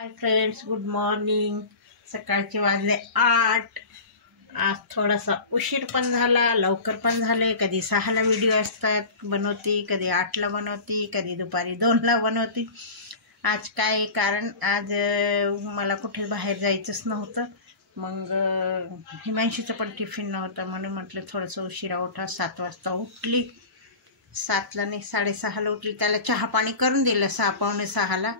Hi friends, good morning. सकाळचे वाजले 8। आज थोडासा उशीर पण झाला, लवकर पण झाले। कधी 6ला व्हिडिओ असतात बनवते, कधी 8ला बनवते, कधी दुपारी 2ला बनवते। आज काय कारण, आज मला कुठे बाहेर जायचंच नव्हतं। मग हिमांशीचं पण टिफिन नव्हतं, म्हणून म्हटलं थोडंसं उशिरा उठा। 7 वाजता उठली, 7ला नाही 6:30ला उठली। त्याला चहा पाणी करून दिलं 6 पावणे 6ला,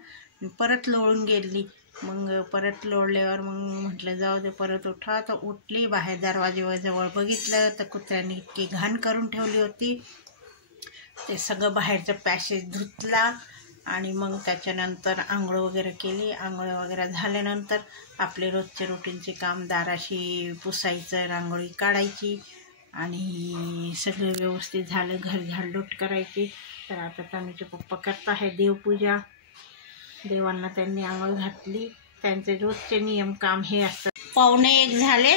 परत लोळून गेली। मग परत लोळल्यावर मग म्हटलं जाऊ दे, परत उठा। तर उठली, बाहेर दरवाजेजवळ बघितलं तर कुत्र्याने इतकी घाण करून ठेवली होती। ते सगळं बाहेरचं पॅसेज धुतला आणि मग त्याच्यानंतर आंघोळ वगैरे केली। आंघोळ वगैरे झाल्यानंतर आपले रोजचे रुटीनचे काम, दाराशी पुसायचं, रांगोळी काढायची आणि सगळं व्यवस्थित झालं। घर झाडलोट करायची। तर आता तनुचे पप्पा करत आहे देवपूजा। देवांना त्यांनी आंघोळ घातली। त्यांचे रोजचे नियम काम हे असतात। 1:15 झाले,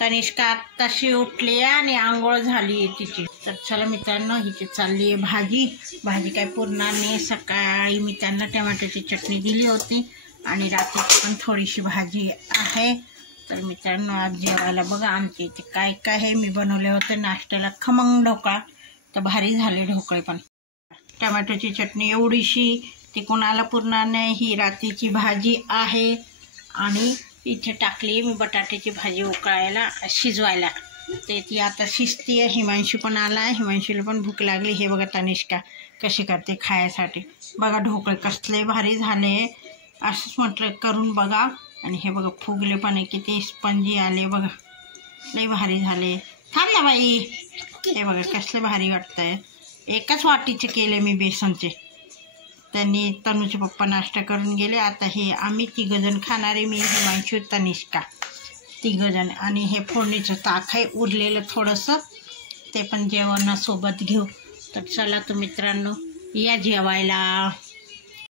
तनिष्का आत्ताशी उठली आणि आंघोळ झाली तिची। तर चला मित्रांनो, हिची चालली आहे भाजी काय पुरणार नाही। सकाळी मी त्यांना टमाट्याची चटणी दिली होती आणि रात्री पण थोडीशी भाजी आहे। तर मित्रांनो, आज जेवायला बघा आमच्या इथे काय काय आहे। मी बनवले होते नाश्त्याला खमंग ढोकळा, तर भारी झाले ढोकळे पण। टमाट्याची चटणी एवढीशी, ती कोणाला पुरणार नाही। ही रात्रीची भाजी आहे आणि इथे टाकली मी बटाट्याची भाजी उकळायला, शिजवायला। ते ती आता शिजतीये। हिमांशू पण आला आहे, हिमांशूला पण भूक लागली। हे बघा तनिष्का कशी करते खायसाठी। बघा ढोकळे कसले भारी झाले, असंच म्हटलं करून बघा। आणि हे बघा फुगले पण आहे, किती स्पंजी आले बघा, लई भारी झाले। थांब ना बाई, हे बघा कसले भारी वाटतंय। एकाच वाटीचे केले मी बेसनचे। त्यांनी तनुचे पप्पा नाश्ता करून गेले। आता हे आम्ही 3 जण खाणारे, मी हिमांशू तनिष्का 3 जण। आणि हे फोडणीचं ताक आहे उरलेलं थोडंसं, ते पण जेवणासोबत घेऊ। तर चला तर मित्रांनो, या जेवायला।